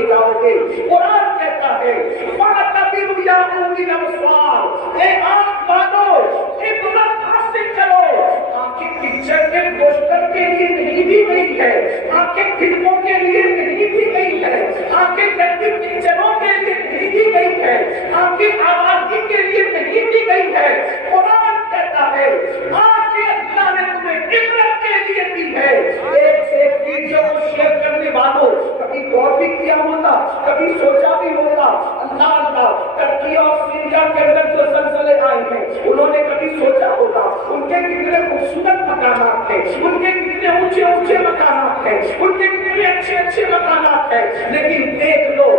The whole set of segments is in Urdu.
دیے جاؤ گے۔ قرآن کہتا ہے فَاعْتَبِرُوا يَا أُولِي الْأَبْصَارِ، اے آنکھ والو عبرت حاصل کرو۔ آنکھیں پکچر کے پوسٹر کے لیے نہیں دی گئی ہے، آنکھیں فلموں کے لیے نہیں دی گئی ہے، آنکھیں جنگی پکچروں کے لیے نہیں دی گئی ہے، آنکھیں آوازی کے لیے نہیں دی گئی ہے۔ قرآن کہتا ہے آنکھیں اللہ نے تمہیں عبرت کے لیے دی ہے۔ ایک سے ایک ویڈیو کو شیئر کرنے والوں کبھی غور بھی کیا ہوتا، کبھی سوچا بھی ہوتا اللہ اللہ ترکی اور سیریا کے اندر جو زلزلے آئے ہیں انہوں نے کبھی سوچا ہوتا ان کے کتنے خوبصورت مکانات ہیں، ان کے کتنے اونچے اونچے مکانات ہیں، ان کے کتنے اچھے اچھے مکانات ہیں، لیکن دیکھ لو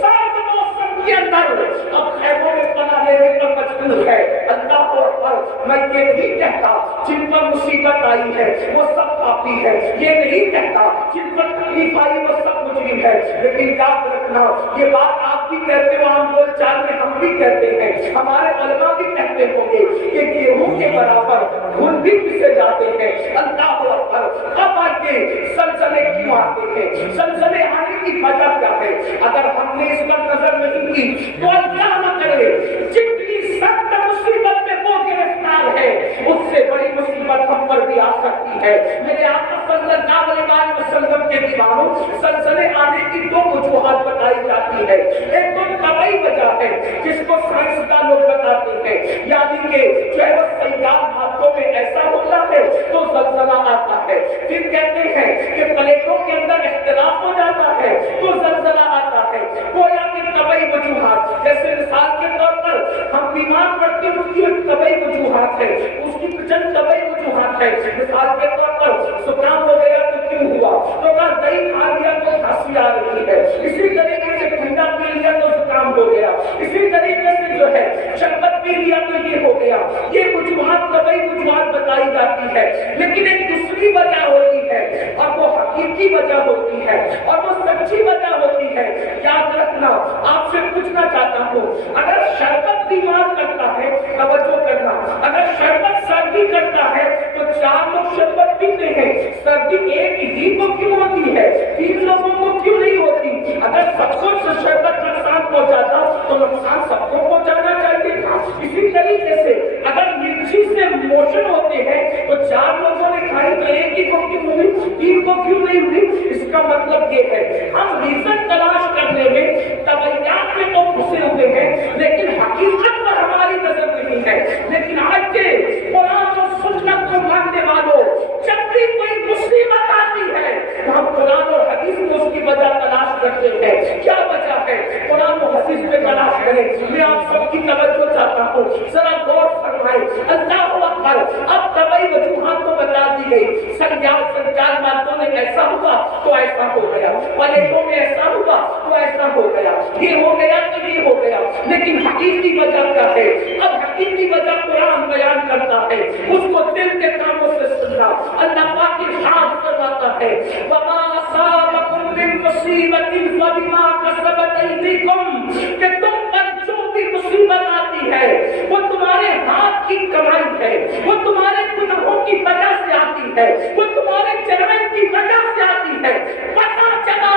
سرد موسم کے اندر اب خیموں میں پناہ لینے پر مجبور ہے۔ اللہ اکبر، میں یہ نہیں کہتا جن پر مصیبت آئی ہے وہ سب پاپی ہے، یہ نہیں کہتا جن پر تکلیف آئی وہ سب مجرم ہے، لیکن یاد رکھنا یہ بات آپ بھی کہتے ہو، عام بول چال میں ہم بھی کہتے ہیں، ہمارے علماء بھی کہتے ہوں گے کہ گیہوں کے برابر گھن بھی پسے جاتے ہیں۔ اللہ اکبر، اب آگے زلزلے کیوں آتے ہیں؟ زلزلے آنے کی وجہ کیا ہے؟ اگر ہم نے اس پر نظر نہیں کی تو اللہ نہ کرے جتنی سخت مصیبت میں وہ گرفتار ہے اس سے بڑی مصیبت ہم پر بھی آ سکتی ہے۔ میرے آقا صلی اللہ علیہ وسلم کے دیوانوں زلزلے آنے کی دو وجوہات بتائی جاتی ہے۔ ایک تو طبعی وجہ ہے جس کو سائنسداں لوگ بتاتے ہیں، یعنی کہ جو ہے وہ سیال مادوں میں ایسا ہوتا ہے تو زلزلہ آتا ہے۔ پھر کہتے ہیں کہ پلیٹوں کے اندر اختلاف ہو جاتا ہے تو زلزلہ آتا ہے۔ گویا کہ طبعی وجوہات، جیسے مثال کے طور پر ہم بیمار پڑتے ہیں اس کی ایک طبعی وجوہات ہے، اس کی چند طبعی وجوہات ہے۔ مثال کے طور پر زکام ہو گیا تو کیوں ہوا؟ تو اگر دہی کھا لیا تو کھانسی آ رہی ہے، اسی طریقے سے ٹھنڈا پی لیا تو زکام ہو گیا، اسی طریقے سے جو ہے شربت پی لیا تو یہ ہو گیا۔ یہ وجوہات طبعی وجوہات بتائی جاتی ہے، لیکن ایک دوسری وجہ ہوتی ہے اور وہ حقیقی وجہ ہوتی ہے اور وہ سچی وجہ ہوتی ہے۔ یاد رکھنا، آپ سے پوچھنا چاہتا ہوں، اگر شربت بیمار کرتا ہے، توجہ کرنا، اگر شربت سردی کرتا ہے تو 4 لوگ شربت پیتے ہیں، سردی ایک ہی کو کیوں ہوتی ہے، 3 لوگوں کو کیوں نہیں ہوتی؟ اگر سب کو شربت نقصان پہنچاتا تو نقصان سب کو پہنچانا چاہیے تھا۔ اسی طریقے سے اگر مرچی سے موشن ہوتے ہیں تو 4 لوگوں نے کھائی تو ایک ہی کو کیوں ہوئی، 3 کو کیوں نہیں ہوئی؟ اس کا مطلب یہ ہے ہم ریزن تلاش کرنے میں طبعیات میں تو گھسے ہوئے ہیں لیکن حقیقت پر ہماری نظر نہیں ہے۔ لیکن آج کے قرآن اور سنت کو ماننے والوں جب بھی کوئی مصیبت آتی ہے تو ہم قرآن اور حدیث میں اس کی وجہ تلاش کرتے ہیں۔ کیا وجہ ہے؟ قرآن و حدیث میں تلاش کریں۔ میں آپ سب کی توجہ چاہتا ہوں، ذرا غور فرمائیں۔ اللہ اکبر، اب طبعی وجوہات تو بتا دی گئی، سنچار مادوں میں ایسا ہوا تو ایسا ہو گیا، پلیٹوں میں ایسا ہوا تو ایسا ہو گیا، یہ ہو گیا تو یہ ہو گیا، لیکن حقیقی وجہ کیا ہے؟ اب حقیقی وجہ قرآن بیان کرتا ہے، اس کو دل کے کاموں سے سننا۔ اللہ پاک ارشاد فرماتا ہے وَمَا أَصَابَكُم مِّن مُّصِيبَةٍ فَبِمَا كَسَبَتْ أَيْدِيكُم، کہ تم پر جو بھی مصیبت آتی ہے وہ تمہارے ہاتھ کی کمائی ہے، وہ تمہارے گناہوں کی وجہ سے آتی ہے، وہ تمہارے جرائم کی وجہ سے آتی ہے۔ پتہ چلا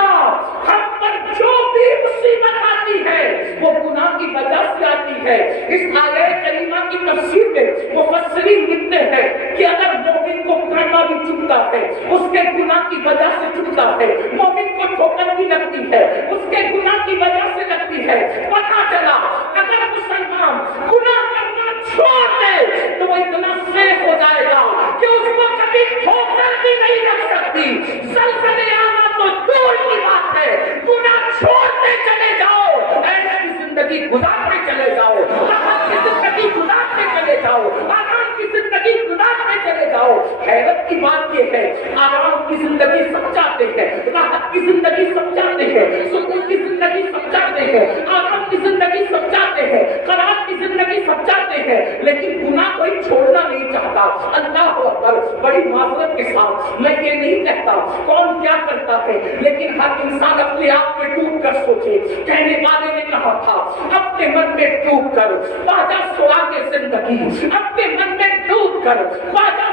ہم پر جو بھی مصیبت آتی ہے وہ گناہ کی وجہ سے آتی ہے۔ اس آیہ کریمہ کی تفسیر میں مفسرین لکھتے ہیں کہ اگر مومن کو کڑوا بھی چبھتا ہے اس کے گناہ کی وجہ سے چبھتا ہے، مومن کو ٹھوکر بھی لگتی ہے اس کے گناہ کی وجہ سے لگتی ہے۔ پتہ چلا اگر مسلمان گناہ کرنا چھوڑ دے تو وہ اتنا سیف ہو جائے گا کہ اس کو کبھی ٹھوکر بھی نہیں لگ سکتی۔ زلزلے آنا تو دور کی بات ہے، گناہ چھوڑتے چلے جاؤ، ایسی زندگی گزارتے چلے جاؤ، راحت کی زندگی گزارتے چلے جاؤ، آرام کی زندگی گزارتے چلے جاؤ۔ حیرت کی بات یہ ہے آرام کی زندگی سب چاہتے ہیں، راحت کی زندگی سب چاہتے ہیں، سکون کی زندگی سب چاہتے ہیں، آرام کی زندگی سب چاہتے ہیں، قرار کی زندگی سب چاہتے ہیں، لیکن گناہ کوئی چھوڑنا نہیں چاہتا۔ اللہ اکبر، بڑی معذرت کے ساتھ میں یہ نہیں کہتا کون کیا کرتا ہے، لیکن ہر انسان اپنے آپ میں ڈوب کر سوچے۔ کہنے والے نے کہا تھا اپنے من میں ڈوب کر باجا سوا کے زندگی، اپنے من میں ڈوب کر باجا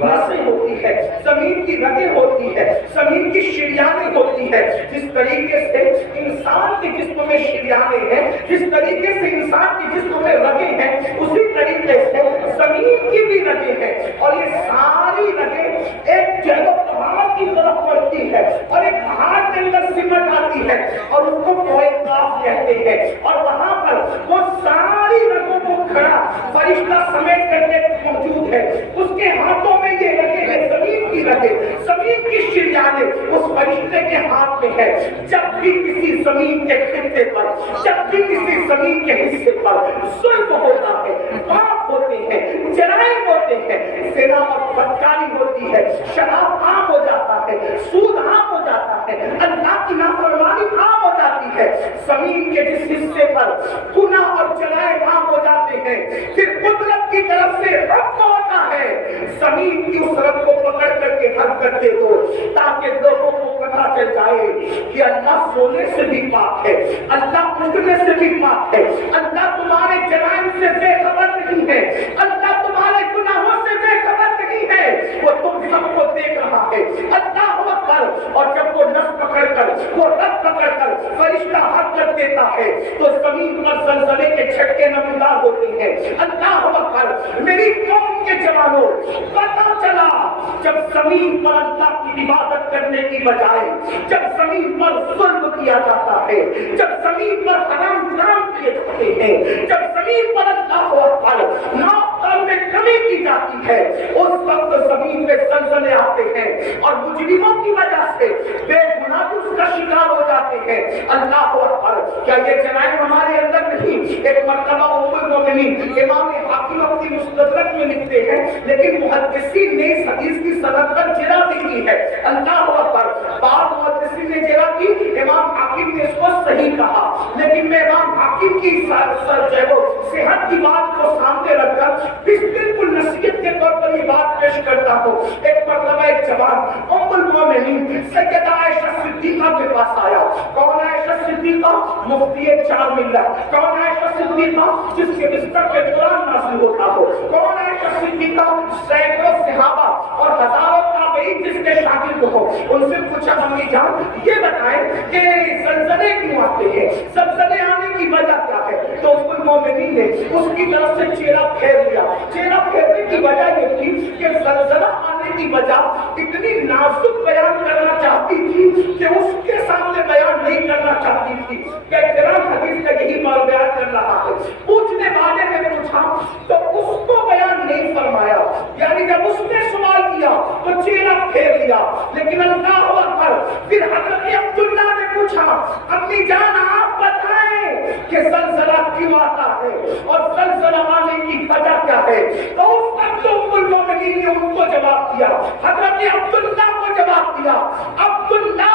نسیں ہوتی ہے، زمین کی رگیں ہوتی ہے، زمین کی شریانیں ہوتی ہے. جس طریقے سے انسان کے جسم میں شریانیں ہیں، جس طریقے سے انسان کے جسم میں رگیں ہیں، اسی طریقے سے زمین کی بھی رگیں ہیں. اور یہ ساری رگیں ایک جگہ پہاڑ کی طرف بڑھتی ہے اور ایک پہاڑ کے اندر سمٹ آتی ہے اور اس کو کوہ قاف کہتے ہیں. اور وہاں پر وہ ساری رگوں کو کھڑا فرشتہ سمیٹ کر کے موجود ہے. اس کے ہاتھوں میں یہ رگیں ہیں، زمین کی رگیں، زمین کی شریانیں اس فرشتے کے ہاتھ میں ہے. جب بھی کسی زمین کے خطے پر، جب بھی کسی زمین کے حصے پر ظلم ہوتا ہے، پاپ ہوتے ہیں، جرائم ہوتے ہیں، زنا اور بدکاری ہوتی ہے، شراب عام ہو جاتا ہے، سود عام ہو جاتا ہے، اللہ کی نافرمانی عام ہو جاتی ہے، زمین کے جس حصے پر گناہ اور جرائم عام ہو جاتے ہیں، پھر قدرت کی طرف سے حکم ہوتا ہے زمین کی اس رگ کو پکڑ کر کے حل کر دے دو، تاکہ لوگوں کو پتا چل جائے کہ اللہ سونے سے بھی پاک ہے، اللہ اٹھنے سے بھی پاک ہے، اللہ تمہارے جرائم سے بے خبر نہیں ہے، اللہ تمہارے گناہوں سے بے خبر نہیں ہے، وہ تم سب کو دیکھ رہا ہے. اللہ اکبر. اور جب وہ نس پکڑ کر، وہ رگ پکڑ کر فرشتہ حد کر دیتا ہے تو زمین پر زلزلے کے جھٹکے نمودار ہوتے ہیں. اللہ اکبر. میری قوم کے جوانوں، پتہ چلا جب زمین پر اللہ کی عبادت کرنے کی بجائے جب زمین پر ظلم کیا جاتا ہے، جب زمین پر حرام کام کیے جاتے ہیں، جب زمین پر اللہ اکبر نافرمانی میں کمی کی جاتی ہے، اس وقت زمین پہ زلزلے آتے ہیں اور مجرموں کی وجہ سے بے گناہ اس کا شکار ہو جاتے ہیں. اللہ اکبر. کیا یہ جرائم ہمارے اندر نہیں؟ ایک مرتبہ ام المؤمنین امام حاکم اپنی مستدرک میں لکھتے ہیں، لیکن محدثین نے اس حدیث کی سند پر جرح بھی کی ہے. اللہ اکبر. بعض محدثین نے جرح کی، امام حاکم نے اس کو صحیح کہا، لیکن میں امام حاکم کی صحت کی بات کو سامنے رکھ کر بالکل نصیحت کے طور پر یہ بات پیش کرتا ہوں. ایک مرتبہ ایک جوان ام المؤمنین سیدہ عائشہ صدیقہ کے پاس آیا. کون عائشہ صدیقہ؟ مفتی چار ملت. کون عائشہ صدیقہ؟ جس کے بستر پہ قرآن نازل ہوتا ہو. کون عائشہ صدیقہ؟ سینکڑوں صحابہ اور ہزاروں تابعین جس کے شاگرد ہو. ان سے پوچھا امی جان یہ بتائیں کہ زلزلے کیوں آتے ہیں، زلزلے آنے کی وجہ کیا ہے؟ تو ام المؤمنین نے اس کی طرف سے چہرہ پھیر لیا. چہرہ پھیرنے کی وجہ یہ تھی کہ زلزلہ آنے کی وجہ اتنی نازک بیان کرنا چاہتی تھی کہ اس کے سامنے بیان نہیں کرنا چاہتی تھی. کہ قرآن حدیث کا یہی مال بیان کر رہا ہے. پوچھنے والے نے پوچھا تو اس کو بیان نہیں فرمایا، یعنی جب اس نے سوال کیا تو چہرہ پھیر لیا. لیکن اللہ اکبر. پھر حضرت عبداللہ نے پوچھا امی جان آپ بتائیں کہ زلزلہ کیوں آتا ہے اور زلزلہ آنے کی وجہ کیا ہے؟ تو اس وقت ام المؤمنین نے ان کو جواب دیا، حضرت عبداللہ کو جواب دیا، عبداللہ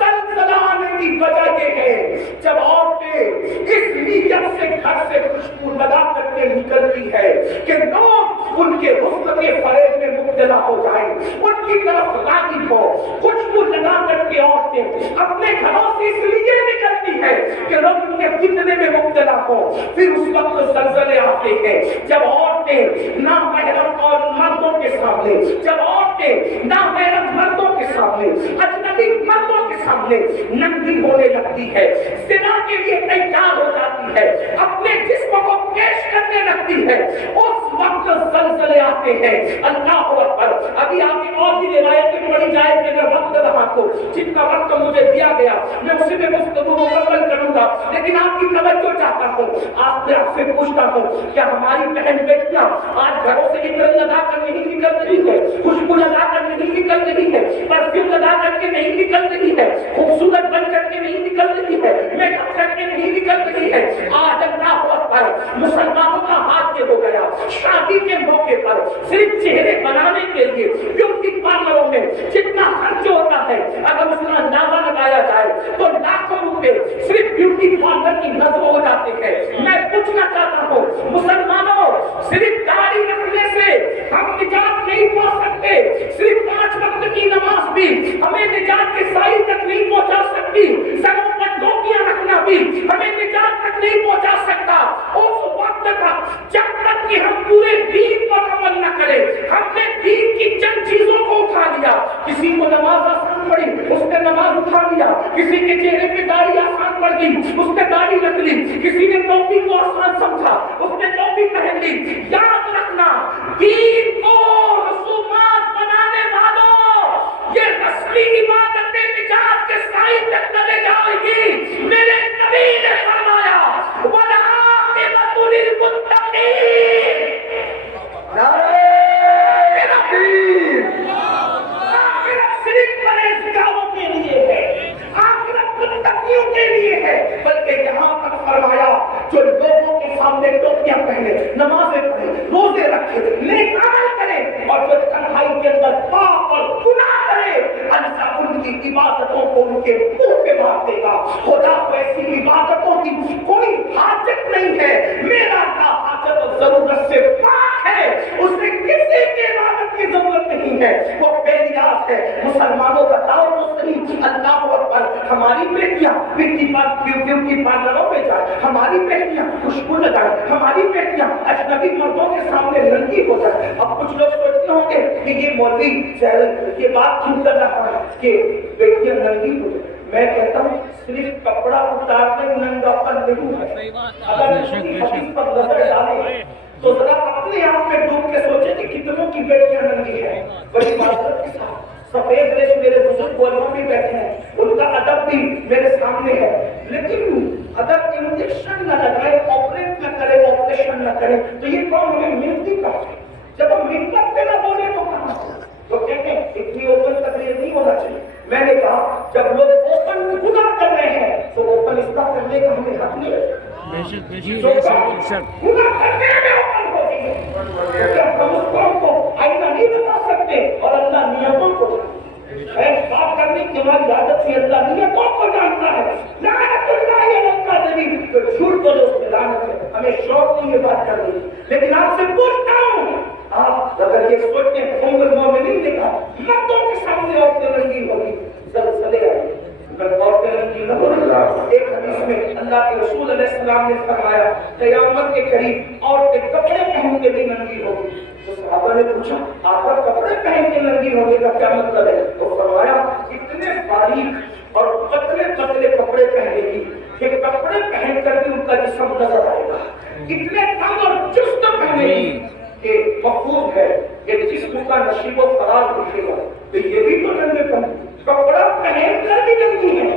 زلزلہ آنے کی وجہ یہ ہے جب عورتیں اس نیت سے گھر سے خوشبو لگا کر کے نکلتی ہے کہ لوگ ان کے حسن کے فریب میں مبتلا ہو جائیں، ان کی طرف راغب ہو. خوشبو لگا کر کے عورتیں اپنے گھروں سے اس لیے نکلتی ہے کہ لوگ ان کے فتنے میں مبتلا ہو. پھر اس وقت زلزلے آتے ہیں جب عورتیں نامحرم اور مردوں کے سامنے، جب عورتیں نامحرم مردوں کے سامنے، اجنبی مردوں کے سامنے ننگی ہونے لگتی ہے، زنا کے لیے تیار ہو جاتی ہے، اپنے جسم کو پیش کرنے لگتی ہے، اس وقت زلزلے آتے ہیں. اللہ اکبر. ابھی آگے اور بھی روایتیں پڑھی جائے کہ اگر وقت رہا تو جتنا وقت مجھے دیا گیا میں اسی میں گفتگو مکمل کروں گا، لیکن آپ کی توجہ چاہتا ہوں. آپ سے پوچھتا ہوں کیا ہماری بہن بیٹیاں آج گھروں سے عطر لگا کر نہیں نکل رہی ہے، خوشبو لگا کر نہیں نکل رہی ہے، پرفیوم لگا کر کے نہیں نکل رہی ہے، خوبصورت بن کر کے نہیں نکل رہی ہے، میک اپ کر کے نہیں نکل رہی ہے؟ آج اللہ اکبر مسلمانوں کا ہاتھ یہ ہو گیا شادی کے موقع پر صرف چہرے بنانے کے لیے بیوٹی پارلروں میں جتنا خرچ ہوتا ہے اگر اس کا اندازہ لگایا جائے تو لاکھوں روپے صرف بیوٹی پارلر کی نظر ہو جاتے ہیں. میں پوچھنا چاہتا ہوں مسلمانوں، صرف داڑھی رکھنے سے ہم نجات نہیں پا سکتے، صرف 5 وقت کی نماز بھی ہمیں نجات کے سائے تک نہیں پہنچا سکتی، سروں پر ٹوپیاں رکھنا بھی ہمیں نجات تک نہیں پہنچا سکتا. اس وقت تک جب تک کہ ہم پورے دین پر عمل نہ کریں، دیا، کسی کے چہرے پہ داڑھی آسان پڑ گئی، اس نے داڑھی رکھ لی، کسی نے ٹوپی کو آسان سمجھا، اس نے ٹوپی پہن لی۔ یاد رکھنا، دین کو رسومات بنانے والوں، یہ رسمی عبادتیں نجات کے سائے تک چلے جائے گی۔ میرے نبی نے فرمایا وَالْعَاقِبَةُ لِلْمُتَّقِينَ۔ آخرت صرف پرہیزگاروں کے لیے ہے، آخرت متقیوں کے لیے ہے، بلکہ یہاں تک فرمایا جو لوگوں کے سامنے ٹوپیاں پہنے، نمازیں پڑھے، روزے رکھے، نیک عمل کرے، اور جو تنہائی کے اندر پاپ اور گناہ کرے، اللہ ان کی عبادتوں کو ان کے منہ پہ مار دے گا۔ خدا کو ایسی عبادتوں کی کوئی حاجت نہیں ہے، میرا اللہ حاجت اور ضرورت سے پاک ہے، اسے کسی کی عبادت کی ضرورت نہیں ہے، وہ بے نیاز ہے۔ مسلمانوں بتاؤ تو صحیح، اللہ اکبر، ہماری بیٹیاں بیوٹی پارلروں میں جائیں، ہماری بیٹیاں خوشبو لگائیں، ہماری بیٹیاں اجنبی مردوں کے سامنے ننگی ہو جائیں۔ اب کچھ لوگ سوچتے ہوں گے کہ یہ مولوی یہ بات کیوں کر رہا ہے کہ بیٹیاں ننگی ہو جائیں۔ میں کہتا ہوں صرف کپڑا اتارنے ننگا پن نہیں ہے، اگر اس کی حدیث پر نظر ڈالیں تو ذرا اپنے آپ میں ڈوب کے سوچیں کہ کتنوں کی بیٹیاں ننگی ہیں۔ بڑی معذرت کے ساتھ سفید ریش میرے بزرگ گولوں بھی بیٹھے ہیں، ان کا ادب بھی میرے سامنے ہے، لیکن اگر انجیکشن نہ لگائے، آپریٹ نہ کرے، آپریشن نہ کرے تو یہ کون ہمیں ملتی کہاں؟ جب ہم ملت پہ نہ بولے تو کہاں؟ تو کہتے ہیں اتنی اوپن تقریر نہیں ہونا چاہیے۔ میں نے کہا جب لوگ اوپن گناہ کر رہے ہیں تو اوپن اصلاح کرنے کا ہمیں حق نہیں ہے۔ گناہ کرنے میں اوپن ہو گئی ہے، ہم اس قوم کو آئینہ نہیں بتا سکتے اور اللہ نیتوں کو بات کرنے کی ہماری عادت سے اللہ نیتوں کو جانتا ہے۔ لعنت اللہ علیہ الکاذبین، تو جھوٹ بولو اس میں لعنت ہے، ہمیں شوق نہیں یہ بات کرنے، لیکن آپ سے پوچھتا ہوں آپ اگر یہ سوچتے ہیں ام المومنین نے کہا مردوں کے سامنے عورتیں رنگین ہوگی، زلزلے آئیں گے، اگر عورتیں رنگین نہ ہوگی۔ ایک حدیث میں اللہ کے رسول علیہ السلام نے فرمایا قیامت کے قریب عورتیں کپڑے پہن کے بھی ننگی ہوگی۔ تو صحابہ نے پوچھا آقا کپڑے پہن کے ننگی ہونے کا کیا مطلب ہے؟ تو فرمایا اتنے باریک اور پتلے پتلے کپڑے پہنے گی کہ کپڑے پہن کر بھی ان کا جسم نظر آئے گا، اتنے تنگ اور چست پہنے گی کہ مفہوم ہے کہ جسم کا نشیب و فراز دکھے گا۔ تو یہ بھی تو ننگے پن، کپڑا پہن کر بھی ننگی ہے،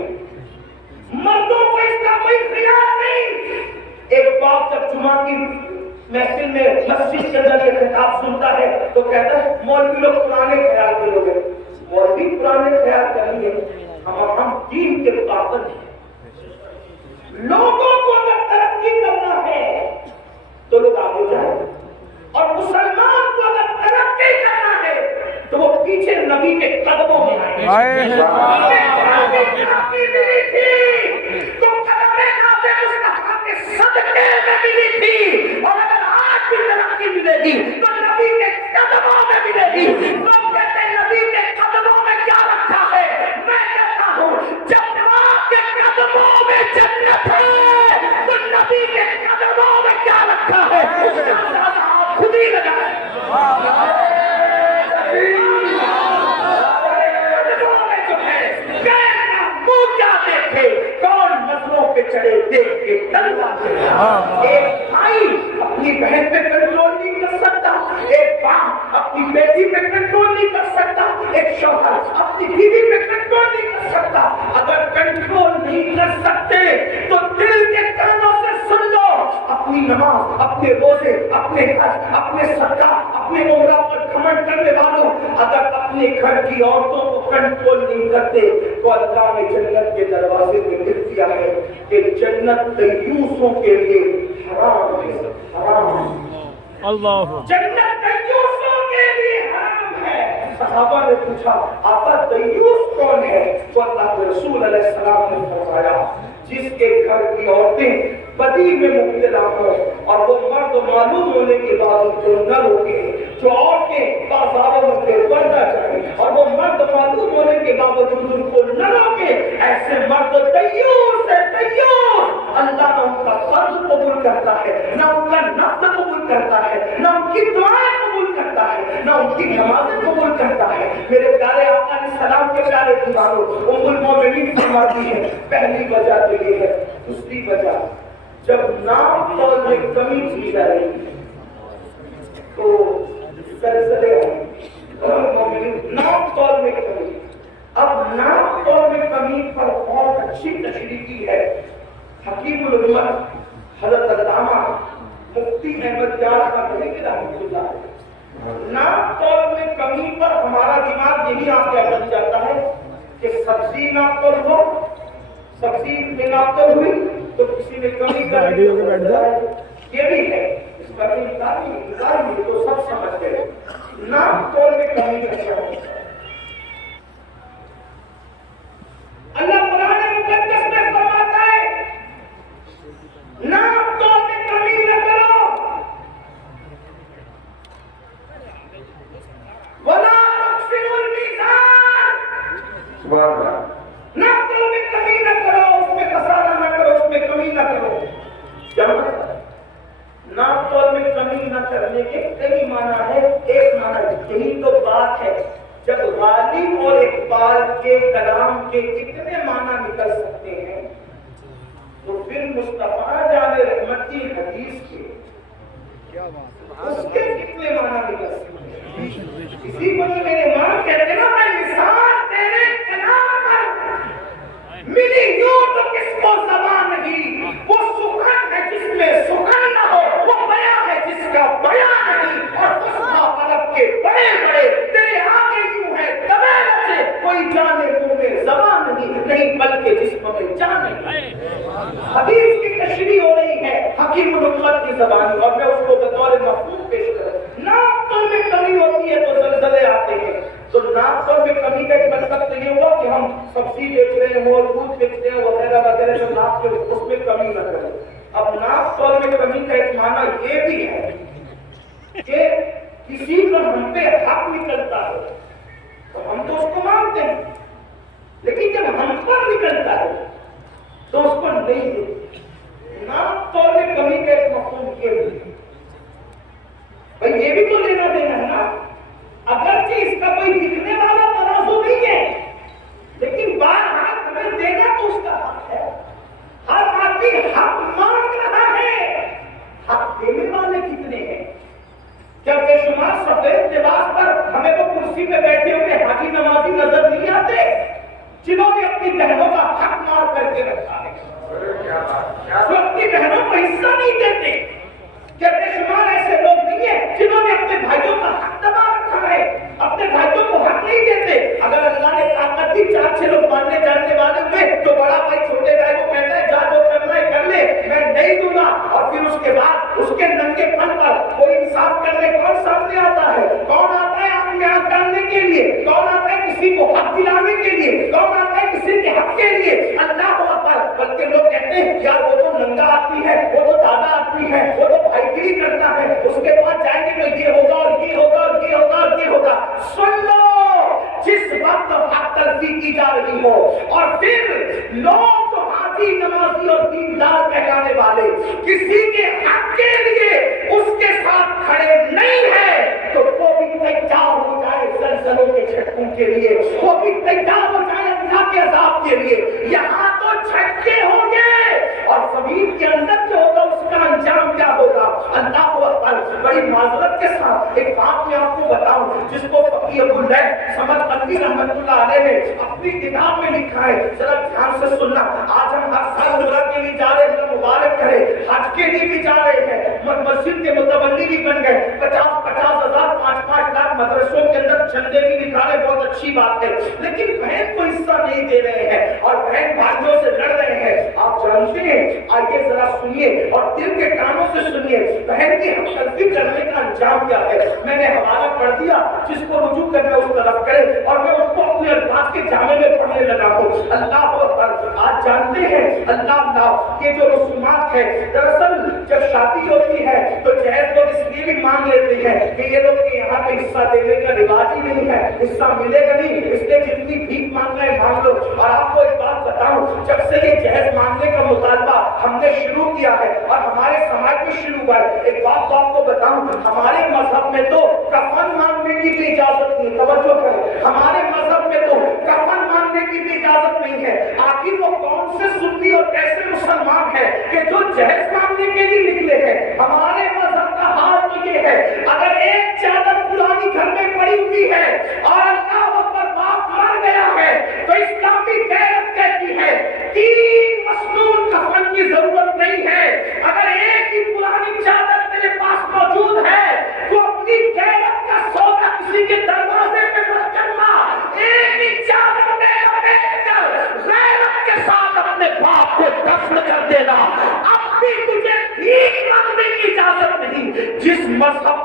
مردوں کو اس کا کوئی خیال نہیں۔ ایک باپ جب جمعہ کی محفل میں مسجد کے اندر یہ خطاب سنتا ہے تو کہتا ہے مولوی لوگ پرانے خیال کے لوگ ہیں۔ مولوی پرانے خیال کا نہیں ہے، ہم دین کے مطابق ہیں۔ لوگوں کو اگر ترقی کرنا ہے تو لوگ آگے جائیں، اور مسلمان کو اگر ترقی کرنا ہے تو وہ پیچھے نبی کے قدموں میں آئے۔ صدقے میں ملی تھی، اور اگر آج بھی ترقی ملے گی تو نبی کے قدموں میں ملے گی۔ لوگ کہتے ہیں نبی کے قدموں میں کیا رکھا ہے؟ میں کہتا ہوں جب ماں کے قدموں میں جنت ہے تو نبی کے قدموں میں کیا رکھا ہے؟ اس کا اندازہ آپ خود ہی لگائیں۔ کون نظروں پہ چڑھے دیکھ کے ایک بھائی اپنی بہن پہ کنٹرول نہیں کر سکتا، ایک باپ اپنی بیٹی پہ کنٹرول نہیں کر سکتا، ایک شوہر اپنی بیوی پہ کنٹرول نہیں کر سکتا۔ اگر کنٹرول نہیں کر سکتے تو دل کے کانوں سے سن لو، اپنی نماز، اپنے روزے، اپنے حج، اپنے صدقہ، اپنے عمرہ پر گھمنڈ کرنے والوں اگر اپنے گھر کی عورتوں کو کنٹرول نہیں کرتے تو اللہ نے جنت کے دروازے میں لکھ دیا ہے کہ جنت دیوسوں کے لیے حرام ہے، حرام۔ اللہ، جنت دیوسوں کے لیے حرام ہے۔ صحابہ نے پوچھا آقا دیوس کون ہے؟ تو اللہ کے رسول علیہ السلام نے فرمایا جس کے گھر کی عورتیں بدی میں مبتلا ہوں اور وہ مرد معلوم ہونے کے بعد جو نہ روکے، جو عورتیں بازاروں میں بے پردہ جائیں اور وہ مرد معلوم ہونے کے باوجود ان کو نہ روکے، ایسے مرد دیوس ہے، دیوس۔ اللہ نہ ان کا فرض قبول کرتا ہے، نہ ان کا نفل قبول کرتا ہے، نہ ان کی دعائیں قبول کرتا ہے، نہ ان کی نمازیں قبول کرتا ہے۔ میرے پیارے آقا نے السلام کے پیارے دیواروں ام المومنین فرماتی ہے پہلی وجہ تو یہ ہے. دوسری وجہ جب ناپ تول میں کمی کی جائے تو زلزلے ہوں. ناپ تول میں کمی. اب ناپ تول میں کمی پر بہت اچھی تشریح کی ہے حکیم الامت حضرت علامہ مفتی احمد یار کا رحمۃ اللہ علیہ. ناپ تول میں کمی پر ہمارا دماغ یہی آ کے بن جاتا ہے کہ سبزی ناپ تول ہو, سبزی میں ناپ تول ہوئی تو کسی نے کمی کر دی, یہ بھی ہے اس کا انکار تو سب سمجھ گئے. ناپ تول میں کمی کیا ہوتا ہے. اللہ قرآن مقدس میں فرماتا ہے ناپ تول میں کمی نہ کرو وَلَا تُخْسِرُوا الْمِيزَانَ. سبحان اللہ. ناپ تول میں کمی نہ کرو, اس میں کسارہ نہ کرو, اس میں کمی نہ کرو. کیا مطلب ہے؟ ناپ تول میں کمی نہ کرنے کے کئی معنی ہے. ایک معنی یہی تو بات ہے جب غالب اور اقبال کے کلام کے اتنے معنی نکل سکتے ہیں تو پھر مصطفیٰ جان رحمت کی حدیث کے اس کے کتنے معنی نکل سکتے ہیں. اسی کو میرے ماں کہتے نا میں مثال تیرے کلام پر ملی یوں تو کس کو زبان نہیں. وہ سخن ہے جس میں سخن نہ ہو, وہ بیان ہے جس کا بیان نہیں. اور فصحا قلب کے بڑے بڑے تیرے آگے یوں ہے دبے بچے, کوئی جانے منہ میں زبان نہیں بلکہ جسم میں جان نہیں. حدیث کی تشریح ہو رہی ہے حکیم الامت کی زبان اور میں اس کو بطور مفہوم پیش کر رہا ہوں. ناپ تول میں کمی ہوتی ہے تو زلزلے آتے ہیں. تو ناپ تول میں کمی کا ایک مطلب تو یہ ہوا کہ ہم سبزی بیچ رہے ہیں اور دودھ بیچ رہے ہیں وغیرہ وغیرہ جو ناپ کے اس میں کمی نہ کریں. اب ناپ تول میں کمی کا ایک معنی یہ بھی ہے کہ کسی پر ہم پہ حق نکلتا ہے تو ہم تو اس کو مانتے ہیں, لیکن جب ہم پر نکلتا ہے تو اس کو نہیں دیتے. ناپ تول میں کمی کا ایک مفہوم یہ بھی ہے بھائی یہ بھی تو لینا دینا ہے نا. اگرچہ اس کا کوئی دکھنے والا ترازو نہیں ہے لیکن بہرحال ہمیں دینا تو اس کا حق ہے. ہر آدمی حق مانگ رہا ہے, حق دینے والے کتنے ہیں. جب بے شمار سفید لباس پر ہمیں وہ کرسی پہ بیٹھے ہوئے حاجی نمازی نظر نہیں آتے جنہوں نے اپنی بہنوں کا حق مار کر کے رکھا ہے, جو اپنی بہنوں کو حصہ نہیں دیتے. کیا بے شمار ایسے لوگ نہیں ہیں جنہوں نے اپنے بھائیوں کا حق دبا رکھا ہے, اپنے بھائیوں کو حق نہیں دیتے. اگر اللہ نے طاقت دی 4-6 لوگ ماننے جاننے والے ہوئے تو بڑا بھائی چھوٹے بھائی کو کہتا ہے جا جو کرنا ہے کر لے, میں نہیں دوں گا. اور پھر اس کے بعد اس کے ننگے پن پر کوئی انصاف کرنے کون سامنے آتا ہے؟ کون آتا ہے آپ میں آگ ڈالنے کے لیے؟ کون آتا ہے کسی کو حق دلانے کے لیے؟ کون آتا ہے کسی کے حق کے لیے؟ اللہ اکبر. بلکہ لوگ کہتے ہیں یار وہ تو ننگا آدمی ہے, وہ تو دادا آدمی ہے, وہ تو بھائی گیری کرتا ہے, اس کے بعد جائیں گے تو یہ ہوگا اور یہ ہوگا اور یہ ہوگا اور یہ ہوگا. سن لو, جس وقت حق تلفی کی جا رہی ہو اور پھر لوگ تو حاجی نمازی اور دیندار کہلانے والے کسی کے حق کے لیے اس کے ساتھ کھڑے نہیں ہیں تو وہ بھی تیار ہو جائے زلزلوں کے جھٹکوں کے لیے, وہ بھی تیار ہو جائے اللہ کے عذاب کے لیے. یہاں تو جھٹکے ہوں گے اور زمین کے اندر جو ہوگا اس کا انجام کیا ہوگا. اللہ اکبر. بڑی معذرت کے ساتھ ایک بات میں آپ کو بتاؤں جس کو فقیہ ابو اللیث سمرقندی رحمۃ اللہ علیہ نے اپنی کتاب میں لکھا ہے, ذرا دھیان سے سننا. آج ہم ہر سال عمرہ کے لیے جا رہے ہیں, اللہ مبارک کرے. حج کے لیے بھی جا رہے ہیں, مسجد کے متولی بھی بن گئے, 50,000 5-5 لاکھ مدرسوں کے اندر جھنڈے بھی نکالے, بہت اچھی بات ہے. لیکن بہن کو حصہ نہیں دے رہے ہیں اور بہن بھائیوں سے لڑ رہے ہیں. آپ جانتے ہیں, آئیے ذرا سنیے اور دل کے کانوں سے سنیے بہن کی ہم تلفی کرنے کا انجام کیا ہے. میں نے حوالہ پڑھ دیا, جس کو رجوع کرنا اس طرف کرے, اور میں اس کو اپنے الفاظ کے جامع میں پڑھنے لگا ہوں. اللہ اکبر. آج جانتے ہیں اللہ یہ جو رسومات ہے, دراصل جب شادی ہوتی ہے تو جہیز لوگ اس لیے بھی مانگ لیتے ہیں کہ یہ لوگ کے یہاں پہ حصہ دینے کا رواج ہی نہیں ہے, حصہ ملے گا نہیں, اس لیے جتنی بھیک مانگنا ہے مانگ لو. اور آپ کو ایک بات بتاؤں, جب سے یہ جہیز مانگنے کا مطالبہ ہم نے شروع کیا ہے اور ہمارے سماج میں شروع ہوا ہے, ایک بات آپ کو بتاؤں, ہمارے مذہب میں تو کفن مانگنے کی بھی اجازت نہیں. توجہ کریں, ہمارے مذہب میں تو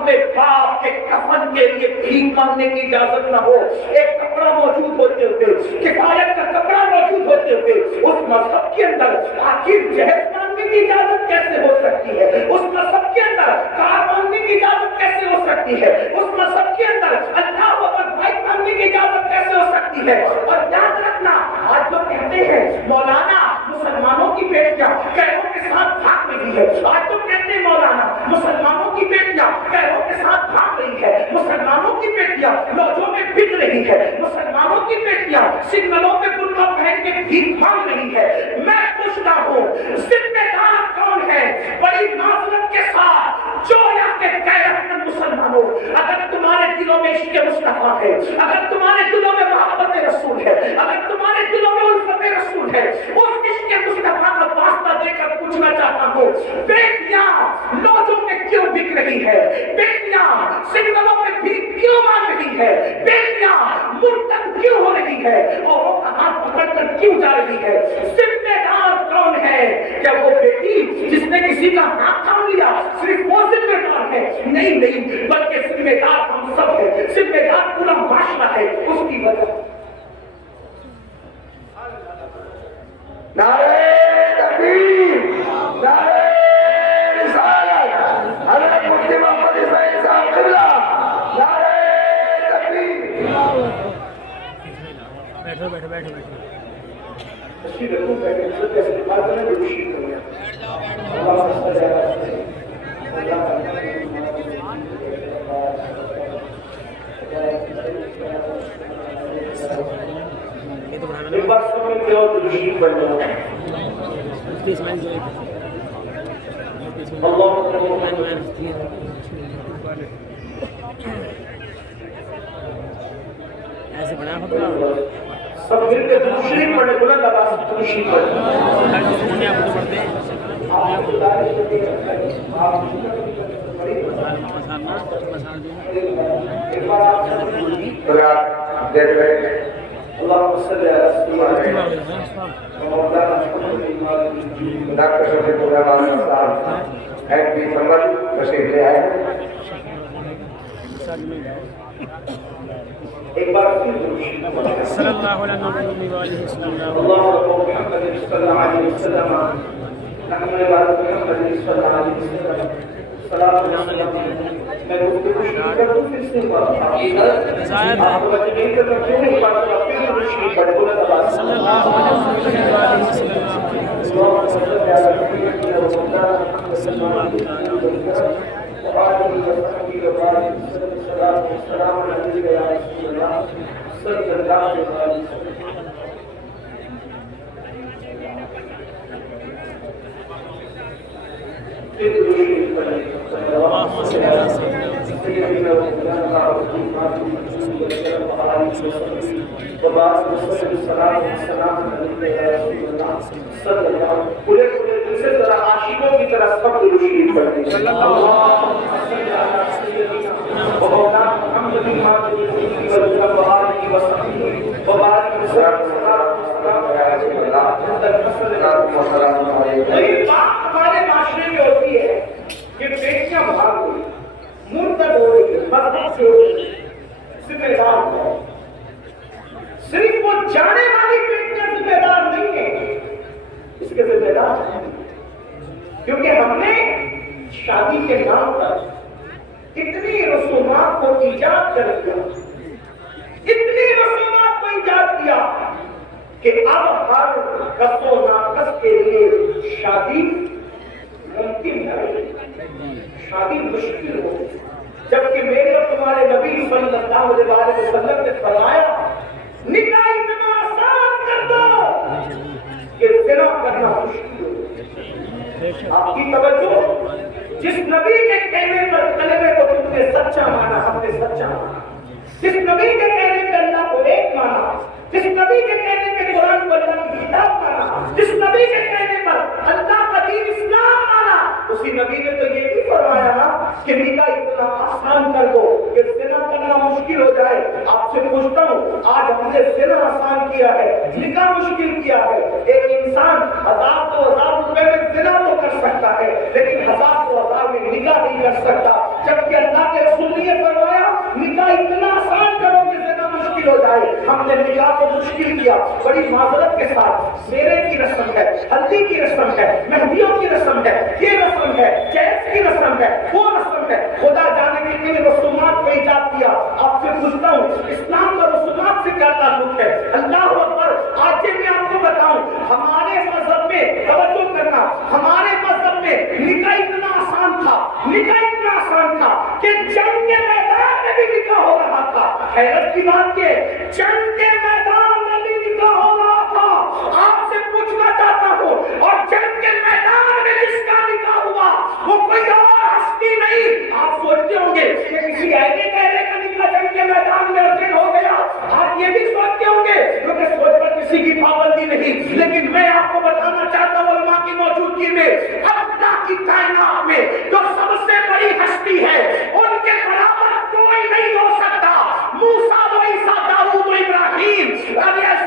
اپنے باپ کے کفن کے لیے بھیک مانگنے کی اجازت نہ ہو، ایک کپڑا موجود ہوتے ہوئے، کفایت کا کپڑا موجود ہوتے ہوئے اس مذہب کے اندر آخر جہیز مانگنے کی اجازت کیسے ہو سکتی ہے؟ اس مذہب کے اندر کار مانگنے کی اجازت کیسے ہو سکتی ہے؟ اس مذہب کے اندر اللہ اکبر بھائی مانگنے کی اجازت کیسے ہو سکتی ہے؟ اور یاد رکھنا، آج جو کہتے ہیں مولانا مسلمانوں کی بیٹیاں قیدوں کے ساتھ بھاگ رہی ہے، آج تو کہتے ہیں مولانا مسلمانوں کی بیٹیاں قیدوں کے ساتھ بھاگ رہی ہے، مسلمانوں کی بیٹیاں لوجوں میں بک رہی ہے، مسلمانوں کی بیٹیاں سگنلوں پہ برقع پہن کے بھیک مانگ رہی ہے۔ میں پوچھتا ہوں ذمہ دار کون ہے؟ بڑی معذرت کے ساتھ جو یا کہ غیرتمند مسلمانوں، اگر تمہارے دلوں میں عشق مصطفیٰ ہے، اگر تمہارے دلوں میں محبت رسول ہے، اگر تمہارے دلوں میں الفت رسول ہے، اس عشق مصطفیٰ کا واسطہ دے کر پوچھنا چاہتا ہوں، بیٹیاں لوجوں میں کیوں بک رہی ہے؟ بیٹیاں سگنلوں میں بھی کیوں مانگ رہی ہے؟ بیٹیاں مرتد کیوں ہو رہی ہے؟ اور وہ ہاتھ پکڑ کر کیوں جا رہی ہے؟ ذمہ دار کون ہے؟ کیا وہ بیٹی جس نے کسی کا ہاتھ تھام لیا صرف وہ ذمہ دار ہے؟ نہیں نہیں، بلکہ ذمہ دار ہم سب ہیں، ذمہ دار پورا معاشرہ ہے۔ اس کی وجہ نعرہ تکبیر، نعرہ رسالت، حضرت مفتی محمد اسماعیل صاحب قبلہ، نعرہ تکبیر۔ بیٹھو بیٹھو بیٹھو بیٹھو یہ تو بڑھانا ایک بار سمجھ کے اور تشریف بن جاؤ۔ اسماعیل جو ایسے بنا خطرہ سب مل کے تشریف پڑھے، بلند آواز سے تشریف پڑھے۔ آپ کو پڑھتے ہیں اللهم صل على سيدنا ڈاکٹر شفیق اللہ علیہ صاحب ایک بھی سمبر تشریف لے آئے ہیں۔ ایک بار پھر تشریف پڑھے۔ صلی اللہ علیہ وسلم اللهم محمد صلی اللہ علیہ وسلم، نحن عباد محمد صلی اللہ علیہ وسلم، صلاۃ وسلام۔ میں گفتگو شروع کروں پھر سے آپ کو بچے نہیں کر کیوں نہیں پڑھتا؟ پھر تشریف پڑھے، بلند آواز سے۔ صلی اللہ علیہ وسلم اللهم صل على سيدنا محمد صلی اللہ علیہ وسلم وآلہ وصحبہ وبارک وسلم۔ صلاۃ والسلام علیک یا رسول اللہ صلی اللہ علیہ وسلم۔ پھر تشریف پڑھے۔ اللهم صل على سيدنا وبارك وسلم السلام والسلام علیہ یا رسول اللہ صلی اللہ علیہ وسلم۔ پورے دل سے ذرا عاشقوں کی طرح سب تشریف پڑھیں۔ اللهم صل على سيدنا ومولانا محمد وآلہ وصحبہ وبارک وسلم۔ بات ہمارے معاشرے میں ہوتی ہے کہ بیٹیاں بھاگ گئی، مرتد ہو گئی، مذہب سے ہو گئی، ذمہ دار ہے۔ صرف وہ جانے والی بیٹیاں ذمہ دار نہیں ہیں، اس کے ذمہ دار ہیں کیونکہ ہم نے شادی کے نام پر اتنی رسومات کو ایجاد کر دیا، اتنی رسومات کو ایجاد کیا کہ اب ہر کس و ناقص کے لیے شادی ممکن ہے، شادی مشکل ہو۔ جبکہ میرے اور تمہارے نبی صلی اللہ علیہ وسلم نے فرمایا نکاح اتنا آسان کر دو کہ زنا کرنا مشکل ہو۔ آپ کی توجہ، جس نبی کے کہنے پر کلمے کو تم نے سچا مانا، ہم نے سچا مانا، جس نبی کے کہنے پہ اللہ کو ایک مانا، جس نبی کے کہنے پہ قرآن کو اللہ کی کتاب مانا، جس نبی کے کہنے پر اللہ کا دین اسلام مانا، اسی نبی نے تو یہ بھی فرمایا نا کہ نکاح اتنا آسان کر دو کہ زنا کرنا مشکل ہو جائے۔ آپ سے پوچھتا ہوں آج ہم نے زنا آسان کیا ہے, نکاح مشکل کیا ہے. ایک انسان 1000-2000 روپے میں زنا تو کر سکتا ہے لیکن 1000-2000 میں نکاح نہیں کر سکتا, جبکہ اللہ کے رسول نے فرمایا نکاح اتنا آسان کرو کہ زنا مشکل ہو جائے. ہم نے نکاح کو مشکل کیا بڑی معذرت کے ساتھ. میرے کی رسم ہے, ہلدی کی رسم ہے, مہندیوں کی رسم ہے, یہ رسم ہے, جہیز کی رسم ہے, وہ رسم ہے. خدا جانے کے لیے رسومات کو ایجاد کیا. آپ سے پوچھتا ہوں اسلام کا رسومات سے کیا تعلق ہے؟ اللہ اکبر. آج میں آپ کو بتاؤں ہمارے مذہب میں توجہ کرنا, ہمارے مذہب میں نکاح اتنا آسان تھا, نکاح اتنا آسان تھا کہ جنگ کے میدان میں بھی نکاح ہو رہا تھا. حیرت کی بات یہ جنگ کے میدان میں بھی نکاح ہو رہا تھا. آپ سے پوچھنا چاہتا ہوں اور جنگ کے میدان میں جس کا نکاح ہوا وہ کوئی اور ہستی نہیں. آپ سوچتے ہوں گے کہ کسی ایسے کہنے کا نکاح جنگ کے میدان میں ارجنٹ ہو گیا. آپ یہ بھی سوچتے ہوں گے کیونکہ سوچ پر کسی کی پابندی نہیں, لیکن میں آپ کو بتانا چاہتا ہوں علماء کی موجودگی میں اللہ کی کائنات میں جو سب سے بڑی ہستی ہے ان کے برابر کوئی نہیں ہو سکتا. موسیٰ و عیسیٰ, داؤد و ابراہیم,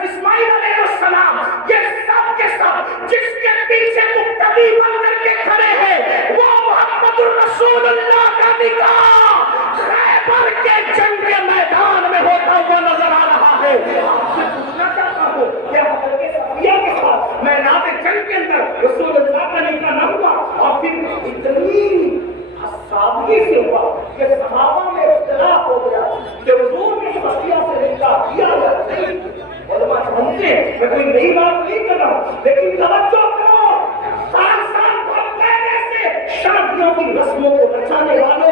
اسماعیل علیہ السلام, یہ سب کے سب جس کے پیچھے مقتدی بن کر کے کھڑے ہیں وہ محمد الرسول اللہ کا نکاح خیبر کے جنگ کے میدان میں ہوتا ہوا نظر آ رہا ہے. آپ سے پوچھنا چاہتا ہوں کیا حضرت صفیہ کے ساتھ میدان جنگ کے اندر رسول اللہ کا نکاح نہ ہوا اور پھر اتنی سادگی سے ہوا کہ صحابہ میں اختلاف ہو گیا کہ حضور نے صفیہ سے نکاح کیا یا نہیں؟ علماء سمجھتے ہیں میں کوئی نئی بات نہیں کر رہا ہوں لیکن توجہ کرو, سال بہت پہلے سے شادیوں کی رسموں کو بچانے والوں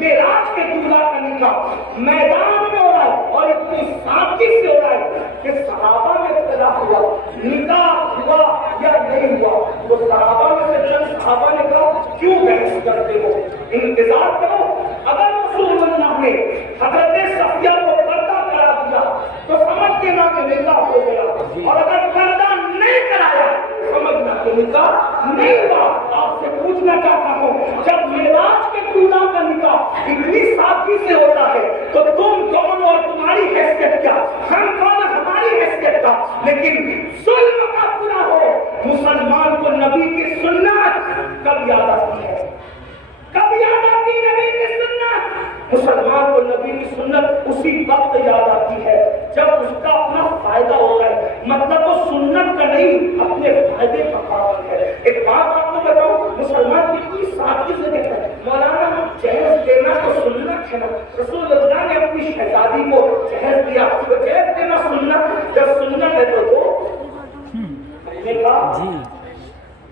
معراج کے دولہا کا نکاح میدان میں ہو رہا ہے اور اتنی سادگی سے ہو رہا ہے کہ صحابہ میں اختلاف ہوا نکاح ہوا یا نہیں ہوا. تو صحابہ میں سے چند صحابہ نے کہا کیوں بحث کرتے ہو, انتظار کرو. اگر رسول اللہ نے حضرت صفیہ کو پردہ کرا دیا تو سمجھ لینا کہ نکاح ہو گیا, اور اگر پردہ نہیں کرایا سمجھنا کہ نکاح نہیں ہوا. آپ سے پوچھنا چاہتا ہوں جب معراج کے دولہا کا نکاح اتنی سادگی سے ہوتا ہے تو تم کون اور تمہاری حیثیت کیا, ہم کون ہماری حیثیت کا. لیکن ظلم کا پورا ہو مسلمان کو نبی کی سنت کب یاد آتی ہے, کب یاد آتی نبی کی سنت؟ مسلمان کو نبی کی سنت اسی وقت یاد آتی ہے جب اس کا اپنا فائدہ ہوتا ہے. مطلب وہ سنت کا نہیں اپنے فائدے کا پابند ہے. ایک بات آپ کو بتاؤں مسلمان کتنی سادگی سے کہتا ہے مولانا جہیز دینا تو سنت ہے نا, رسول اللہ نے اپنی شہزادی کو جہیز دیا تو جہیز دینا سنت, جب سنت ہے تو ہم نے کہا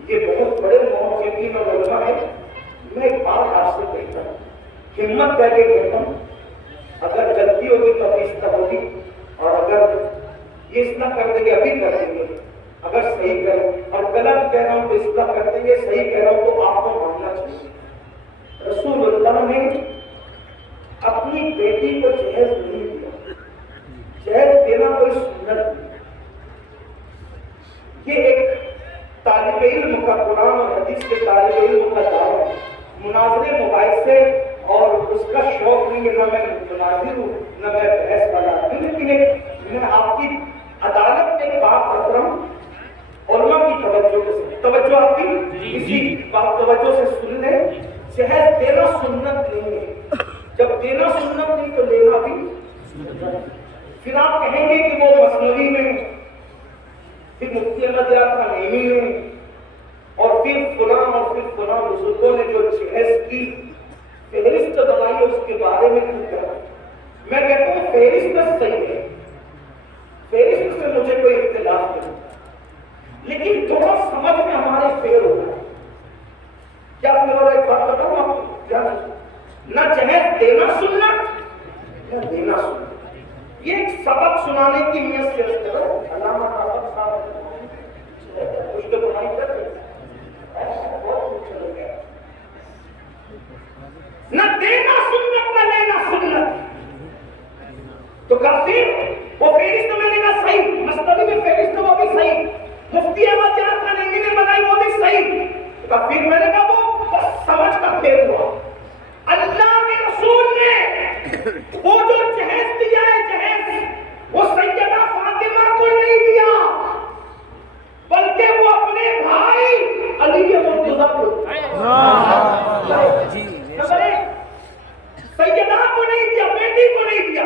یہ بہت بڑے محققین اور علماء ہے. میں ایک بات آپ سے کہتا ہوں, ہمت کر کے کہتا ہوں اگر غلطی ہوگی تو ابھی اصلاح ہوگی, اور اگر یہ اصلاح کر دیں گے ابھی کر دیں گے, اگر صحیح کروں اور غلط کہہ رہا ہوں تو اصلاح کر دیں گے, صحیح کہہ رہا ہوں تو آپ کو ماننا چاہیے. رسول اللہ نے اپنی بیٹی کو جہیز نہیں دیا, جہیز دینا کوئی سنت نہیں. یہ ایک طالب علم کا قرآن اور حدیث کے طالب علم کا دعویٰ ہے. مناظرے موبائل سے اور اس کا شوق نہیں ہے, نہ میں مناظر ہوں نہ میں بحث والا ہوں, لیکن میں آپ کی عدالت میں ایک بات کر رہا ہوں علماء کی توجہ آپ کی اسی بات توجہ سے سن لیں. جہیز دینا سنت نہیں ہے, جب دینا سنت نہیں تو لینا بھی. پھر آپ کہیں گے کہ وہ مثنوی میں, پھر مفتی احمد یار نعیمی میں, اور پھر فلاں بزرگوں نے جو جہیز کی فہرست بنائی اس کے بارے میں کیوں کہا. میں کہتا ہوں فہرست صحیح ہے, فہرست سے مجھے کوئی اختلاف نہیں, لیکن تھوڑا سمجھ میں ہمارے فیل ہو رہا ہے. کیا پھر اور ایک بات بتاؤں آپ کو, کیا نہ جہیز دینا سنت نہ دینا سنت. یہ ایک سبق سنانے کی نیت سے علامہ حافظ صاحب کچھ تو بنائی کر نہ دینا سنت نہ لینا سنت. تو کافی وہ فہرست میں نے کہا صحیح, مستوی میں فہرست وہ بھی صحیح, مفتی احمد یار خانگی نے بنائی وہ بھی صحیح. پھر میں نے کہا وہ بس سمجھ کر پھیر ہوا. اللہ کے رسول نے وہ جو جہیز دیا ہے جہیز وہ سیدہ فاطمہ کو نہیں دیا بلکہ وہ اپنے بھائی علی مرتضیٰ کو نمبر ایک سیدہ کو نہیں دیا، بیٹی کو نہیں دیا،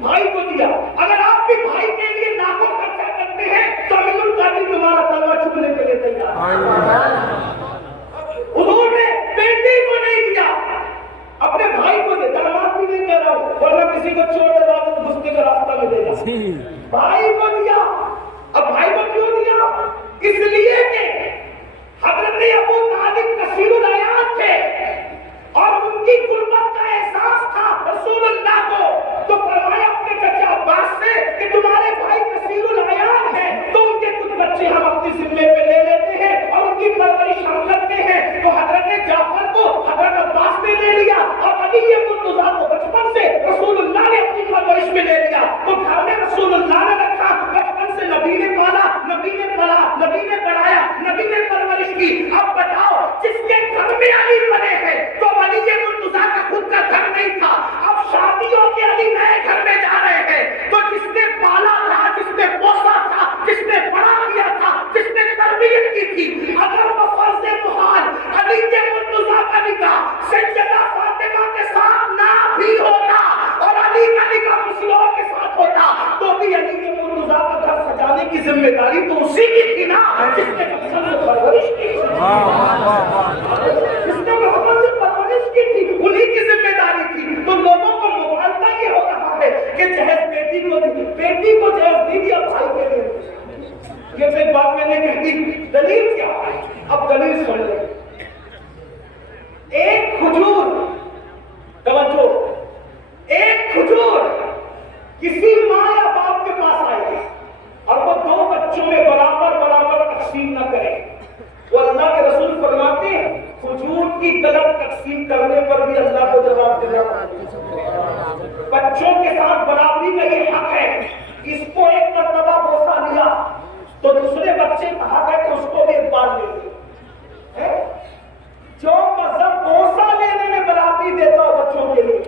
بھائی کو دیا۔ اگر آپ بھی بھائی کے لیے لاکھوں خرچہ کرتے ہیں تو امین القادری تمہارا تلوار چکنے کے لیے تیار۔ حضور نے بیٹی کو نہیں دیا، اپنے بھائی کو دیا۔ داماد بھی نہیں کہہ رہا ہوں ورنہ کسی کو چھوڑ دے بعد گھسنے کا راستہ ملے گا۔ بھائی کو دیا۔ اب بھائی کو کیوں دیا؟ اس لیے کہ حضرت ابو طالب کثیر العیال تھے اور ان کی غربت کا احساس تھا رسول اللہ کو، تو فرمایا اپنے چچا عباس سے کہ تمہارے بھائی کثیر العیال ہیں تو ان کے کچھ بچے ہم اپنی ذمے پہ لے لیتے ہیں اور ان کی پرورش ہم کرتے ہیں۔ تو حضرت جعفر کو حضرت عباس نے لے لیا اور علی مرتضیٰ کو بچپن سے رسول اللہ نے اپنی پرورش میں لے لیا۔ تو گھر میں رسول اللہ نے رکھا، بچپن سے نبی نے پالا، نبی نے پڑھا، نبی نے پڑھایا، نبی نے پرورش کی۔ اب بتاؤ جس کے گھر میں علی بنے ہیں تو علی مرتضیٰ کا خود کا گھر نہیں تھا، اب شادیوں کے علی نئے گھر میں جا رہے ہیں، تو جس نے پالا تھا، جس نے پوسا تھا، جس نے بڑا کیا تھا، جس نے تربیت کی تھی، اگر وہ فرض محال علی مرتضیٰ کا نکاح سیدہ فاطمہ کے ساتھ نہ بھی ہوتا اور علی کا نکاح کسی اور کے ساتھ ہوتا تو بھی علی مرتضیٰ کا گھر سجانے کی ذمہ داری تو اسی کی تھی نا، جس نے بچپن سے پرورش کی، جس نے بچپن سے پرورش کی تھی، انہی کی ذمہ داری تھی۔ تو لوگوں کو مغالطہ یہ ہو رہا ہے کہ جہیز بیٹی کو دی، بیٹی کو جہیز دی دیا بھائی کے لیے۔ یہ پھر بات میں نے کہہ دی، دلیل کیا ہے؟ اب دلیل سن لیں۔ ایک کھجور، توجہ، ایک کھجور کسی ماں یا باپ کے پاس آئے اور وہ دو بچوں میں برابر برابر تقسیم نہ کرے، وہ اللہ کے رسول فرماتے ہیں کھجور کی غلط تقسیم کرنے پر بھی اللہ کو جواب دینا پڑتا۔ بچوں کے ساتھ برابری کا یہ حق ہے۔ اس کو ایک مرتبہ بوسہ لیا تو دوسرے بچے کہا گئے کہ اس کو بھی ایک بار لے لیا۔ جو مذہب بوسہ لینے میں برابری دیتا ہو بچوں کے لیے،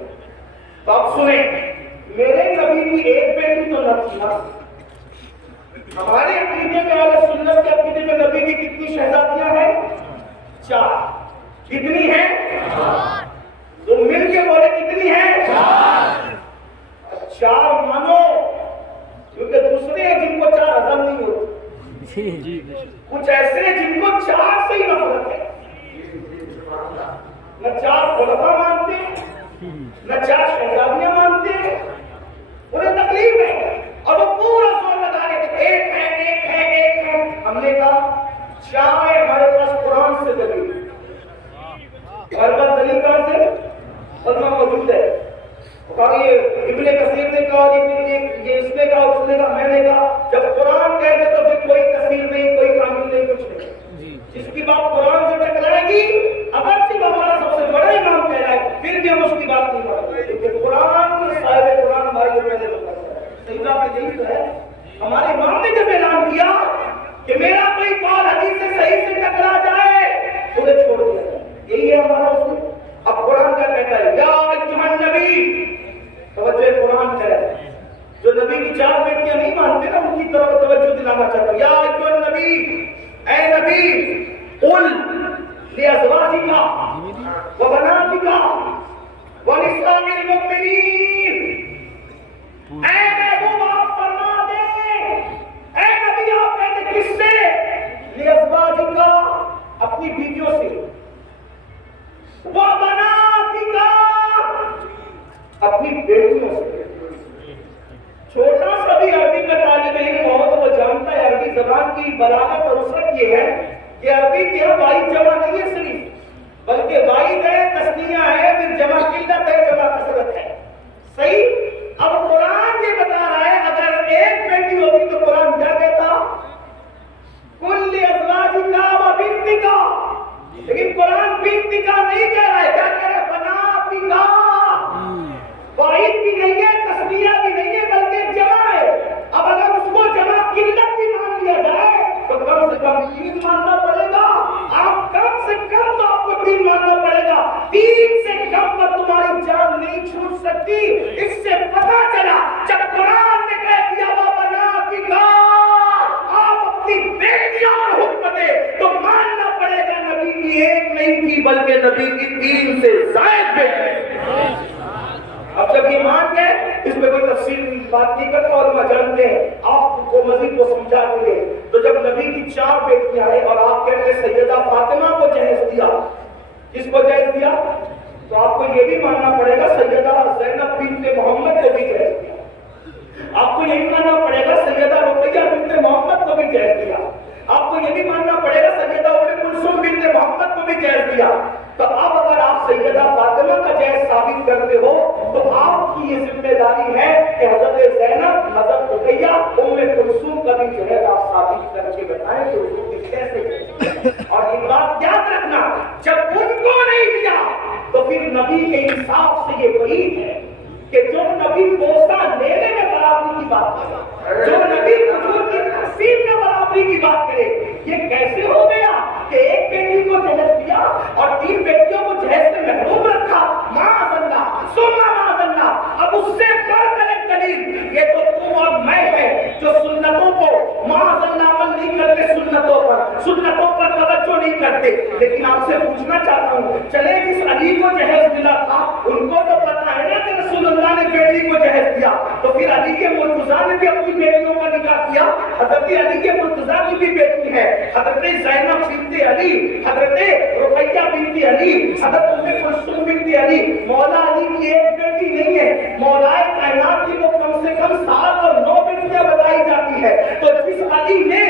تو اب سنیں، میرے نبی کی ایک بیٹی تو نہ تھی نا۔ ہمارے عقیدے میں اہل سنت کے عقیدے میں نبی کی کتنی شہزادیاں ہیں؟ 4۔ کتنی ہیں؟ 4۔ تو مل کے بولے کتنی ہیں؟ 4 مانو، کیونکہ دوسرے ہیں جن کو 4 ہضم نہیں ہوتی، کچھ ایسے ہیں جن کو 4 سے ہی نفرت ہے، نہ 4 خلفاء مانتے نہ 4 شہزادیاں مانتے، انہیں تکلیف ہے اور وہ پورا زور لگا رہے تھے ایک ہے ایک ہے ایک ہے۔ ہم نے کہا چاہے ہمارے پاس قرآن سے دلیل، ہمارے پاس دلیل کہاں سے؟ علماء موجود ہے۔ یہ ابن کثیر نے کہا، یہ اس نے کہا، اس نے کہا، میں نے کہا، جب قرآن کہہ دے تو پھر کوئی کثیر نہیں، کوئی کامل نہیں، کچھ نہیں۔ جس کی بات قرآن سے ٹکرائے گی، اگرچہ ہمارا سب سے بڑا امام کہہ رہا ہے، پھر بھی ہم اس کی بات نہیں مانتے، کیونکہ قرآن صاحب قرآن بھائی میں نے صحیح بات یہی تو ہے۔ ہمارے امام نے جب اعلان کیا کہ میرا کوئی قول حدیث سے صحیح سے ٹکرا جائے انہیں چھوڑ دیا، یہی ہے ہمارا اصول۔ اب قرآن کیا کہتا ہے؟ یا ایھا النبی، توجہ قرآن ہے، جو نبی کی 4 بیٹیاں نہیں مانتے نا ان کی طرف توجہ دلانا چاہتا ہوں۔ یا ایھا النبی، اے نبی، قل لازواجک وبناتک ونساء المؤمنین، اے محبوب آپ فرما دیں، اے نبی آپ کہتے کس سے؟ لازواجک، اپنی بیویوں سے، وبناتک، اپنی بیٹیوں سے۔ چھوٹا سا بھی عربی کا طالب علم ہو تو وہ جانتا ہے عربی زبان کی بلاغت اور وسعت یہ ہے کہ عربی کے واحد جمع نہیں ہے صرف، بلکہ واحد ہے، تثنیہ ہے، پھر جمع قلت ہے، جمع کثرت ہے۔ صحیح؟ بلکہ نبی کی 3 سے زائد بیٹے. اب جب یہ مان گئے اس میں کوئی تفصیل بات نہیں کرتا اور میں جانتے ہیں آپ کو مزید کو سمجھا دیں گے. تو جب نبی کی 4 بیٹیاں آئے اور آپ کہتے ہیں سیدہ فاطمہ کو جہیز دیا, کس کو جہیز دیا؟ تو آپ کو یہ بھی ماننا پڑے گا سیدہ زینب بنت محمد کو بھی جہیز دیا. آپ کو یہ بھی ماننا پڑے گا سیدہ رقیہ بنت محمد کو بھی جہیز دیا. آپ کو یہ بھی ماننا پڑے گا سیدہ ام کلثوم بنت محمد کو بھی جہیز دیا. تو اب اگر آپ سیدہ فاطمہ کا جہیز ثابت کرتے ہو تو آپ کی یہ ذمہ داری ہے کہ حضرت زینب, حضرت رقیہ, ام کلثوم کا بھی جہیز آپ ثابت کر کے بتائیں کہ حضور کی کیسے. اور یہ بات یاد رکھنا, جب ان کو نہیں دیا تو پھر نبی کے انصاف سے یہ وعید ہے کہ جو نبی بوسہ لینے میں برابری کی بات کرے, جو نبی حضور کی تقسیم میں برابری کی بات کرے, یہ کیسے ہو گیا کہ ایک بیٹی کو جہیز دیا اور 3 بیٹیوں کو جہیز سے محروم رکھا. معاذ اللہ ثم معاذ اللہ. اب اس سے بڑھ کر ایک دلیل یہ تو تم اور میں ہے جو سنتوں کو معاذ اللہ عمل نہیں کرتے, سنتوں پر توجہ نہیں کرتے. لیکن آپ سے پوچھنا چاہتا ہوں, چلے جس علی کو جہیز ملا تھا ان کو تو پتا ہے نا کہ رسول اللہ نے بیٹی کو جہیز دیا, تو پھر علی کے مرتضیٰ نے بھی اپنی بیٹیوں کا نکاح کیا. حضرت علی کے مرتضیٰ کی بھی بیٹی ہے, حضرت زینب بنت علی, حضرت رقیہ بنت علی, حضرت ام کلثوم بنت علی. مولا علی کی ایک بیٹی نہیں ہے, مولا کائنات کی وہ کم سے کم 7 اور 9 بیٹیاں بتائی جاتی ہے. تو جس علی نے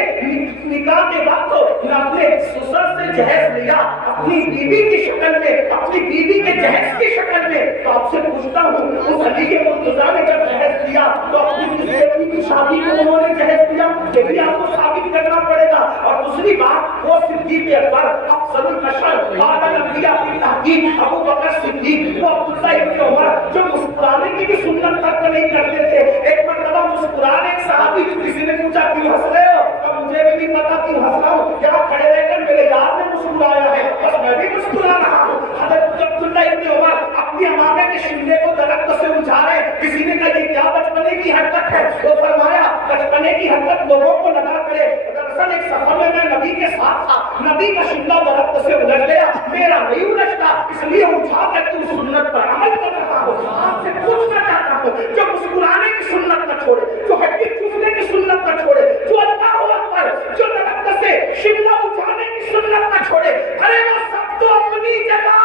نکاح کے وقت اپنے سسر سے جہیز لیا اپنی بیوی کی شکل میں, اپنی بیوی کے جہیز کی شکل میں, تو آپ سے پوچھتا ہوں اس علی کے مرتضیٰ نے جب جہیز دیا تو اپنی بیٹی کی شادی کو انہوں نے جہیز دیا, یہ بھی آپ کو ثابت کرنا پڑے گا. اور دوسری بات, وہ صدیق اکبر افضل البشر بعد الانبیاء کی تحقیق ابو بکر صدیق, وہ عبداللہ ابن عمر جو مسکرانے کی بھی سنت تک نہیں کرتے تھے. ایک مرتبہ مسکرانے ایک صحابی, کسی نے پوچھا کیوں ہنس رہے ہو؟ تو مجھے بھی نہیں پتا کیوں ہنس رہا ہوں, کیا کھڑے رہ کر میرے یار نے مسکرایا ہے بس میں بھی مسکرا رہا ہوں. حضرت عبداللہ ابن عمر اپنی امامے کے شملے کو درخت سے اجھارے. کسی نے کہا یہ کیا بچپنے کی حرکت ہے؟ وہ فرمایا بچپنے کی حرکت لوگوں کو لگا کرے. دراصل ایک سفر میں نبی کے ساتھ تھا, نبی کا شملہ درخت سے الجھ گیا, میرا نہیں الجھتا اس لیے اٹھا کر کے سنت پر عمل کر رہا ہوں. آپ سے پوچھنا چاہتا ہوں جو مسکرانے کی سنت نہ چھوڑے, جو ہڈی چوسنے کی سنت نہ چھوڑے, جو اللہ اکبر, جو درخت سے شملہ اٹھانے کی سنت نہ چھوڑے, ارے وہ سب تو اپنی جگہ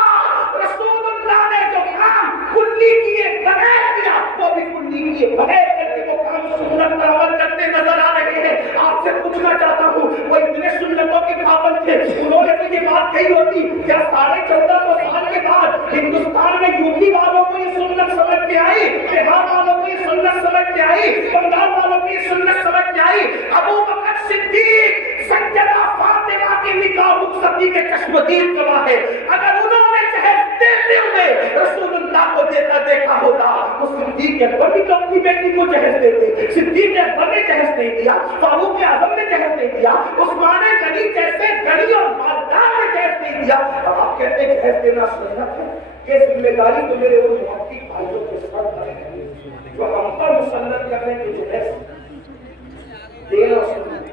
رسول اللہ نے جو کام کلی کیے بغیر کیا وہ بھی کلی کیے بغیر کر کے وہ کام سنت پر عمل کرتے نظر آ رہے ہیں. آپ سے پوچھنا چاہتا ہوں وہ اتنے سنتوں کے پابند تھے, انہوں نے تو یہ بات کہی ہوتی کیا 1450 سال کے بعد ہندوستان میں یوپی والوں کو یہ سنت سمجھ میں آئی, بہار والوں کو یہ سنت سمجھ میں آئی, بنگال والوں کو یہ سنت سمجھ میں آئی؟ ابو بکر صدیق سیدہ فاطمہ کی نکاح رخصتی کے کشمدید گواہ ہے. اگر انہوں نے جہیز دیتے ہوئے رسول اللہ کو دیتا دیکھا ہوتا تو صدیق اکبر بھی تو اپنی بیٹی کو جہیز دیتے. صدیق اکبر نے جہیز نہیں دیا, فاروق اعظم نے جہیز نہیں دیا, عثمان غنی جیسے غنی اور مالدار نے جہیز نہیں دیا. اب آپ کہتے ہیں جہیز دینا سنت ہے. یہ ذمہ داری تو میرے ان محقق بھائیوں کے سر پر ہے جو ہم پر مسلط کرنے کے جہیز دینا سنت.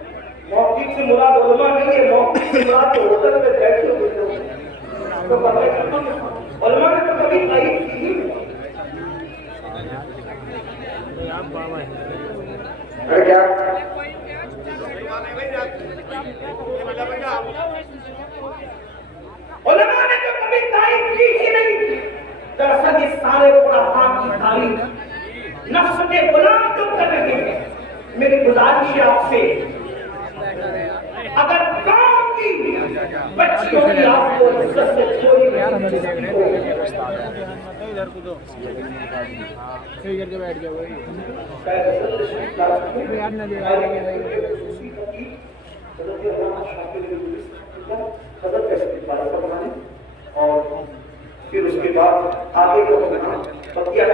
محقق سے مراد علماء نہیں ہے, محقق سے مراد تو ہوٹل میں بیٹھے ہوئے لوگ ہیں. تو پتہ ہے علماء نے تو کبھی تائید کی نہیں. آپ بابا ہیں کیا علماء نے تو کبھی تائید کی ہی نہیں. دراصل یہ سارے خرافات کی تاریخ نفس کے غلام تو کر رہے ہیں. میری گزارش ہے آپ سے, اگر قوم کی بچیوں کی آپ کو عزت سے کوئی ادھر کو دو کر کے بیٹھ جاؤ بھائی. اور پھر اس کے بعد آگے کو بقیہ